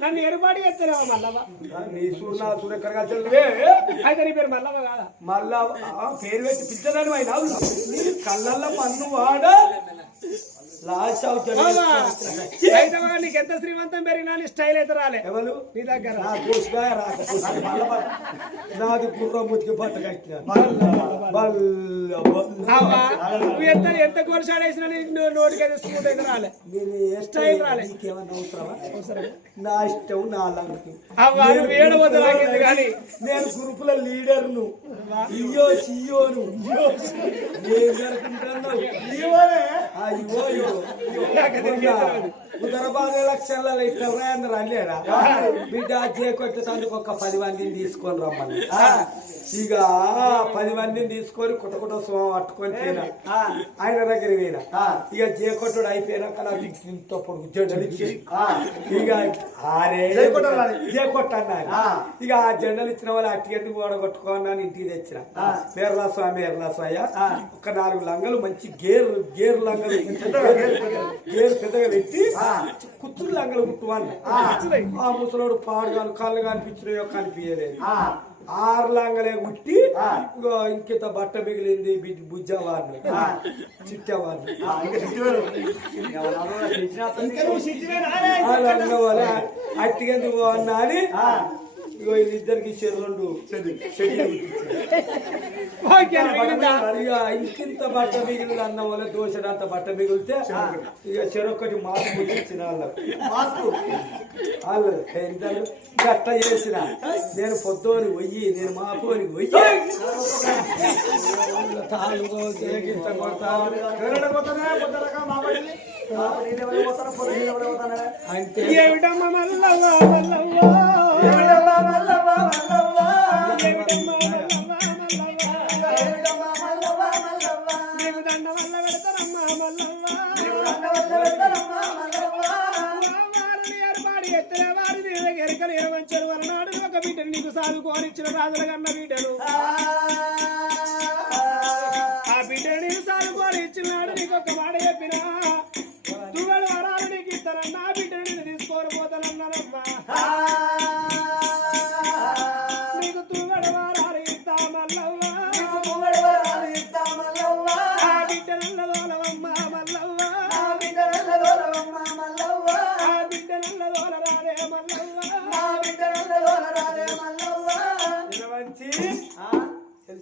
నన్ను ఏర్పాటు చేస్తున్నావా మల్లవ్వ? నీ సూడు నా సూడు ఎక్కడ కలిసి అయితే నీ పేరు మల్లవ్వ కాదా? మళ్ళా ఆ పేరు పెట్టి పిచ్చదాని అయినా కళ్ళల్లో పన్ను వాడ. నీకు ఎంత శ్రీమంతం పెరిగినా నీ స్టైల్ అయితే రాలే. ఎవరు? నీ దగ్గర. నాది కుర్ర ముతికి కట్టిన. అవ్వా, నువ్వు ఎంత ఎంత కొరసాడేసినా నీకు నోటికి అయితే స్మూత్ అయితే రాలే. స్టైల్ రాలే. నీకేమన్నా అవసరమా? నా ఇష్టం నా లంకు అవ్వా నువ్వు ఏడవద్దు నాకేంది కానీ. నేను గ్రూపుల లీడర్ను. ఇయ్యో సియ్యోను ఏం ఇయ్యో హుదరాబాద్ ఎలక్షన్లలో ఇట్లా అందరూ అనలేరా బిడ్డ చేకొట్టేందుకు ఒక పది మందిని తీసుకొని రమ్మని ఇక పది మందిని తీసుకొని కుట కుట సోమ పట్టుకొని పోయినా ఆయన దగ్గర పోయినా ఇక జేకొట్టుడు అయిపోయినాక నాకు ఇంత పొడుగు జెండలు ఇచ్చి ఇక ఆరే జేకొట్టు అన్నారు ఇక ఆ. జెండలు ఇచ్చిన వాళ్ళు అట్టి ఎందుకు ఓడగొట్టుకోన్నాను ఇంటికి తెచ్చిన మేరలా స్వామి మేరలా స్వాయ ఒక నాలుగు లంగలు మంచి గేరు గేరు లంగలు పెద్దగా పెట్టి కుచ్చులు లంగలు కుట్టువాళ్ళు. ఆ. ముసలోడు పాడు కాను కళ్ళు కనిపించినాయో కనిపించలేదు. ఆరు లంగలే కుట్టి ఇంకింత బట్ట మిగిలింది బిడ్డ బుజ్జవాడిని. చిట్టవాడిని. అట్టికెందుకు అన్నా అని ఇగో మిగిలిందా? ఇక ఇంకింత బట్ట మిగిలింది అన్న వల్ల దోషడంత బట్ట మిగిలితే ఇక చెరొక్కటి మాస్క్ ఇచ్చిన వాళ్ళకు. వాళ్ళు అట్లా చేసిన. నేను పొద్దుని పోయి నేను మాపోని పోయి అంటే ఏమిటమ్మా మల్లవ్వ మల్లవ్వ? వారిని ఏర్పాటు ఎత్తిన వారి ఎరకలు ఎరవంచారు వలనాడు ఒక బిడ్డను నీకు సాదుకోనిచ్చిన రాజుల కన్న బిడ్డలు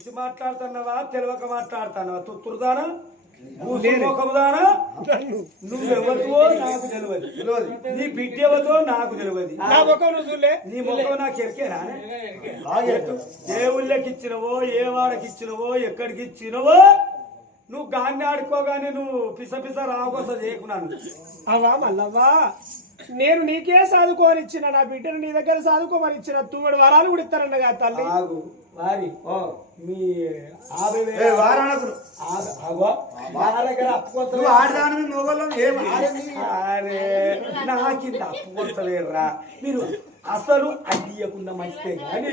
తెలిసి మాట్లాడుతున్నావా? తెలియక మాట్లాడుతున్నావా? తుత్తురుదానా ముఖముదానా? నువ్వెవరితో నాకు తెలియదు నీ బిడ్డ ఎవరితో నాకు తెలియదు నా ముఖం నీ నాకు ఎరికేనా? ఏ ఊళ్ళకి ఇచ్చినవో ఏ వాడకి ఇచ్చినవో ఎక్కడికి ఇచ్చినవో నువ్వు గాన్ని ఆడుకోగానే నువ్వు పిస పిస రావకోస చేయకున్నాను అవా మల్లవ్వా. నేను నీకే సాదుకోని ఇచ్చిన నా బిడ్డను నీ దగ్గర సాదుకోమని ఇచ్చిన తుమ్మడి వరాలు కూడా ఇస్తారన్నగా తల్లి. ఆగు వారి. మీ దగ్గర ఆడదాని ఏం అరే నాకింద అప్పు కొడతలేరురా మీరు అసలు అడ్డియకుండా మంచిదే కానీ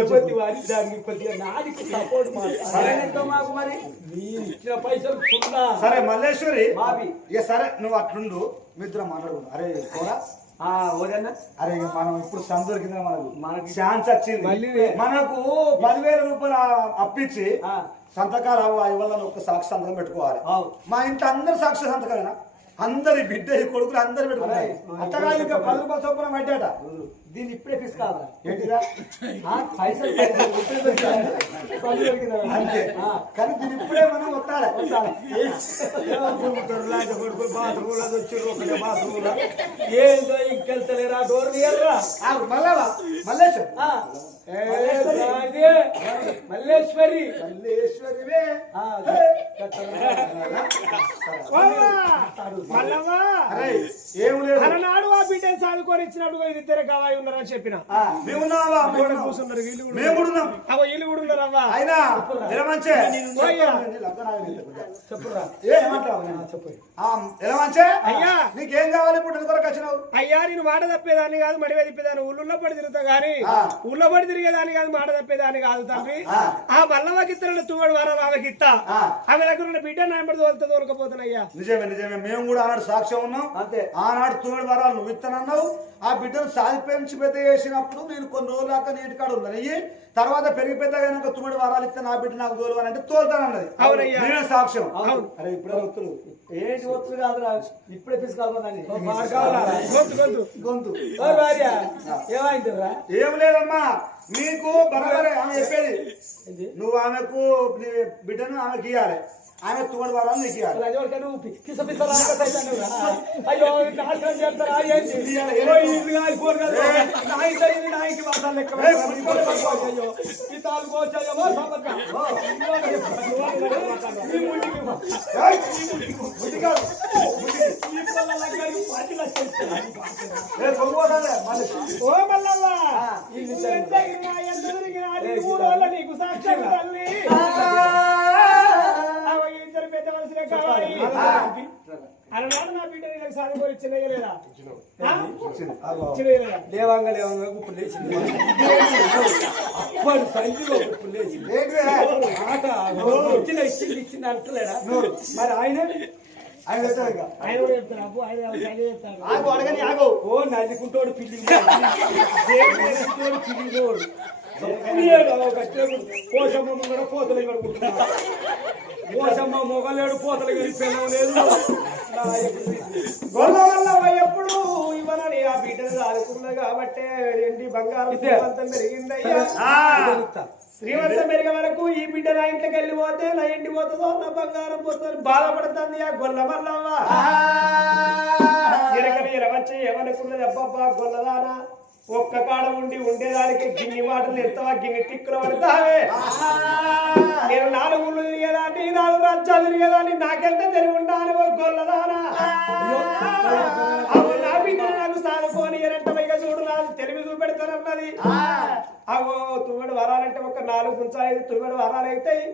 ఎవరి వారి దాన్ని కొద్దిగా నాదికి సపోర్ట్ మాకు మరి? మీరు ఇచ్చిన పైసలు సున్నా. సరే మల్లేశ్వరి. మావి. ఇక సరే నువ్వు అట్లుండు. మీ ఇద్దరం మాట్లాడుకుందాం. అరే ఓదన్నా అరే మనం ఇప్పుడు సందు దొరికిందా మనకు. మనకి ఛాన్స్ వచ్చింది. మనకు పదివేల రూపాయలు అప్పించి. సంతకాలు అవ్వ ఇవ్వాలని ఒక సాక్షి సంతకం పెట్టుకోవాలి. మా ఇంటి అందరు సాక్షి సంతకాలేనా? అందరి బిడ్డ కొడుకులు అందరు పెట్టుకున్నారు అట్టగా ఇంకా పది రూపాయలు చొప్పున పడ్డాట. దీన్ని ఇప్పుడే పిసుకావరా ఏంటిదా పైసలు? అంతే. కానీ దీన్ని ఇప్పుడే మనం వస్తాలి కొడుకు బాత్రూమ్లో వచ్చారు ఒకటే బాత్రూమ్లో ఏందో ఇంకెళ్తలేరా డోర్ తీయరా మళ్ళా మల్లేశ్వర్ మల్లేశ్వరి వావ్వా! మల్లవ్వా అరే ఏం లేదు అలనాడు ఆ బిడ్డను సాదుకొని ఇచ్చినప్పుడు ఇద్దరు కావాయి ఉన్నారని చెప్పిన. కూర్చున్నారు? వీళ్ళు కూడా అవ వీళ్ళు ఉన్నారవ్వా అయినా అయ్యా. నీకేం కావాలి ఇప్పుడు? ఎందుకొరకు వచ్చినావు? అయ్యా నేను మాట తప్పేదాన్ని కాదు మడివే తిప్పేదాన్ని. ఊళ్ళో పడి తిరుగుతా గాని. ఊళ్ళో పడి తిరిగేదాన్ని కాదు మాట తప్పేదాన్ని కాదు తండ్రి. ఆ. మల్లవకిత్తలను తువ్వడు వారాలు ఆమెకిత్తా ఆ. ఆమె దగ్గర ఉన్న బిడ్డ నాయబడి తోలుతా తోలుకపోతానయ్యా నిజమే నిజమే. మేము కూడా ఆనాడు సాక్ష్యం ఉన్నాం. అంతే. ఆనాడు తొమ్మిది వరాలు నువ్వు ఇస్తానన్నావు. ఆ బిడ్డను సాది పెంచి పెద్ద చేసినప్పుడు నేను కొన్ని రోజుల దాకా నీటి కాడ ఉన్నాయి తర్వాత పెరిగి పెద్దగా తొమ్మిది వరాలు ఇస్తే నా బిడ్డ నాకు తోలు అని అంటే తోలుతానన్నది. నేనే సాక్ష్యం. అరే ఇప్పుడే ఒత్తులు. ఏంటి ఒత్తులు కాదురా? ఇప్పుడే తీసుకెళ్తానని గొంతు గొంతు. ఏమైందిరా? ఏం లేదమ్మా. నీకు బరాబరే ఆమె చెప్పేది. నువ్వు ఆమెకు బిడ్డను ఆమెకి ఇవ్వాలి ఆమె తోడు వరాలు నీకు ఇవ్వాలి ఓ, మల్లవ్వ నీకు సాక్ష్యం తల్లి అవ ఇద్దరు పెద్ద మనుషులే కావాలి అలనాడు నా బిడ్డ నీకు సాధుకోరి చిన్నయ్యలేదా చిన్నయ్యలేదా లేవంగా లేవంగా గుప్పుడు లేచింది అప్పటి సంధిలో గుప్పుడు లేచింది ఏంటిదే? ఆట. ఇచ్చిన ఇచ్చింది ఇచ్చింది అంటలేడా? మరి ఆయన? ఆయన తెచ్చాడు ఇక. ఆయన కూడా చెప్తాను అప్పు ఆయన ఆయన చెప్తాను ఆగు, అడగని ఆగు. ఓ నల్లికుంటోడు పిల్లి దేవుడు ముంగడ పోతలు కడుకుంటున్నాడు మొగలేడు పోతలు లేదు. వల్ల ఎప్పుడు ఇవ్వనని ఆ బిడ్డను సాదుకున్నా కాబట్టి ఎండి బంగారం పెరిగిందయ్యా. శ్రీమంతం పెరిగే వరకు ఈ బిడ్డ నా ఇంట్లోకి వెళ్ళిపోతే నా ఇంటి పోతుందో నా బంగారం పోతుందో బాధపడుతుంది ఆ గొల్ల మల్లవ్వ. ఎరకని ఎరవచ్చి ఏమనుకున్నది? అబ్బబ్బా గొల్లదానా. ఒక్క కాడ ఉండి ఉండేదానికి గిన్ని మాటలు ఎత్తవా? గిన్ని టిక్కులు పడతావే. నేను నాలుగు ఊళ్ళు తిరిగేదాన్ని నాలుగు రాజ్యాలు తిరిగేదాన్ని నాకెంత తెలివి ఓ గొల్లదానా? అవు నా బిడ్డను నాకు సాదుకొని ఎరంట పైగా చూడు నాకు తెలివి చూపెడతానన్నది. అగో తుమ్మెడు నాలుగు గుంచాలు తుమ్మెడు వరాలు అవుతాయి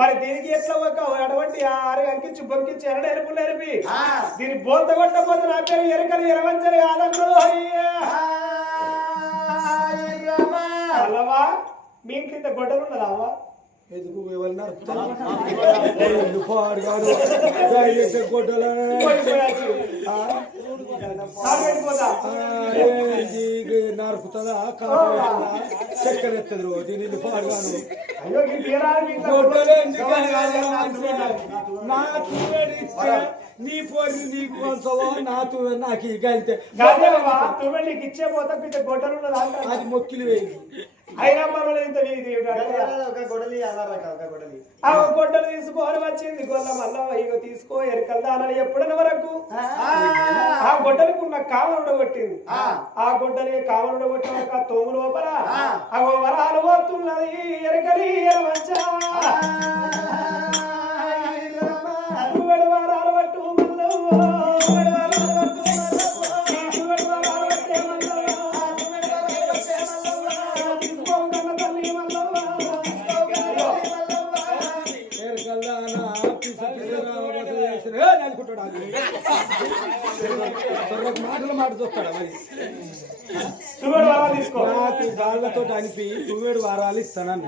మరి దీనికి ఎట్లా ఒక అటువంటి ఆరు అంకించి బొంకించి ఎరడు ఎరుపు ఎరిపి దీని బోల్త కొట్టబోతే నా పేరు ఎరకలు ఎరవంచని కాదన్నారు అయ్యా అల్లవా మీ ఇంట్లో ఇంత గొడ్డలు ఉన్నదా అవ్వ ఎందుకు ఎవరు నరుకుతారు? ఎందుకు పాడుగాడు? దయచేసి గొడ్డల. పోయి పోయాచి. కాలు పెట్టిపోతా ఆ, ఏంది నరుకుతుందా కాదు చక్కెర ఎత్తదు పాడుగాను నా నీ పోరి నీకు కొంచవో నా తూవె నాకు ఇక అంతే నీకు ఇచ్చే పోతా గొడ్డలు అది మొక్కిలు వేయి అయినా పర్వాలేదు ఇంత ఒక గొడవలి ఒక ఆ గొడ్డలు వచ్చింది గొల్ల మల్ల ఇగో తీసుకో ఎరకలు దానని ఎప్పుడని వరకు. ఆ. గొడ్డలకు ఉన్న కామనుడు కొట్టింది ఆ. గొడ్డలి కామనుడు కొట్టిన వరకు ఆ తోము లోపల ఆ. వరాలు పోతున్నది ఎరకలి ఎరవంచా. గాళ్ళతో అనిపి తువ్వేడు వారాలు ఇస్తానన్న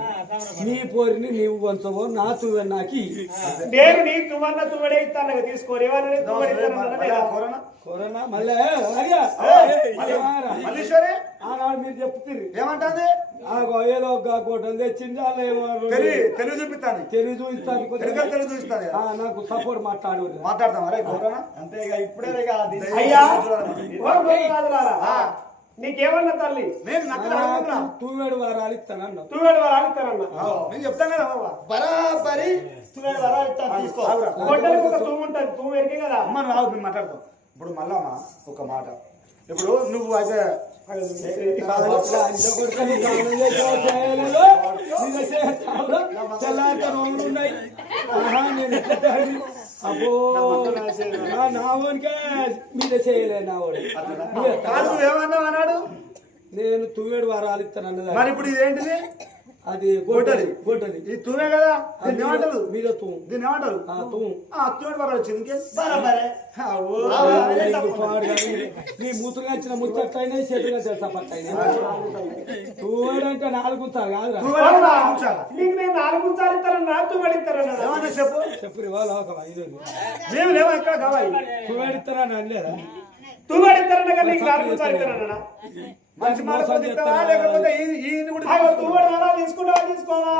నీ పోరిని నీవు వంచవో నా తువ్వె నాకి నేను నీకు నువ్వన్న తువ్వడే ఇస్తాను తీసుకోరు. తువ్వడే? కరోనా? మళ్ళీ? ఆనాడు మీరు చెప్తారు ఏమంటుంది? ఏదో గొడ్డలు తెచ్చింది వాళ్ళు ఏమో తెలివి తెలివి చూపిస్తాను తెలివి చూపిస్తాను. తెలుగు తెలుగు చూపిస్తాను ఆ, నాకు సపోర్ట్ మాట్లాడు మాట్లాడతాం అరే కరోనా? అంతేగా ఇప్పుడే అయ్యా. నీకేమన్నా తల్లి? నేను అడుగుతున్నా తువ్వేడు వారాలు ఇస్తానన్న. తువ్వెడు వారాలు ఇస్తానన్నా. నేను చెప్తాను కదా. బరాబరి తువేడు వరాలు ఇస్తాను తీసుకో. ఆగురా. గొడ్డలకు ఒక తువ్వు ఉంటుంది తువ్వు ఎరికే కదా. అమ్మ ఆగు, మేము మాట్లాడతాం. ఇప్పుడు మళ్ళా ఒక మాట. ఇప్పుడు నువ్వు అయితే మీద నా వాడు ఏమన్నావు అన్నాడు? నేను తువ్వేడు వారాలు ఇస్తాను అన్నదా మరి ఇప్పుడు ఇదేంటిది? అది గొడ్డలి గొడ్డలి ఈ తూమే కదా? దీన్ని ఏమంటారు? మీద తూ. దీన్ని ఏమంటారు? ఆ, తూ. ఆ తుమ్మడి వరాలు వచ్చింది ఇంకేం? బరాబరే. నీ- మూతుగా వచ్చిన ముచ్చట్లయినా చేతుగా తెలుసా పట్టయినా తూడంటే నాలుగు ఉంచాలి ఉంచాలా? నీకు నేను నాలుగు చెప్పు? చెప్పు మేము లేవా ఇక్కడ? కావాలి అనలేదా? నీకు ఇస్తారన్నా మంచి మాట? లేకపోతే ఈ- తువ్వడి వరాలు తీసుకుంటావా? తీసుకోవా?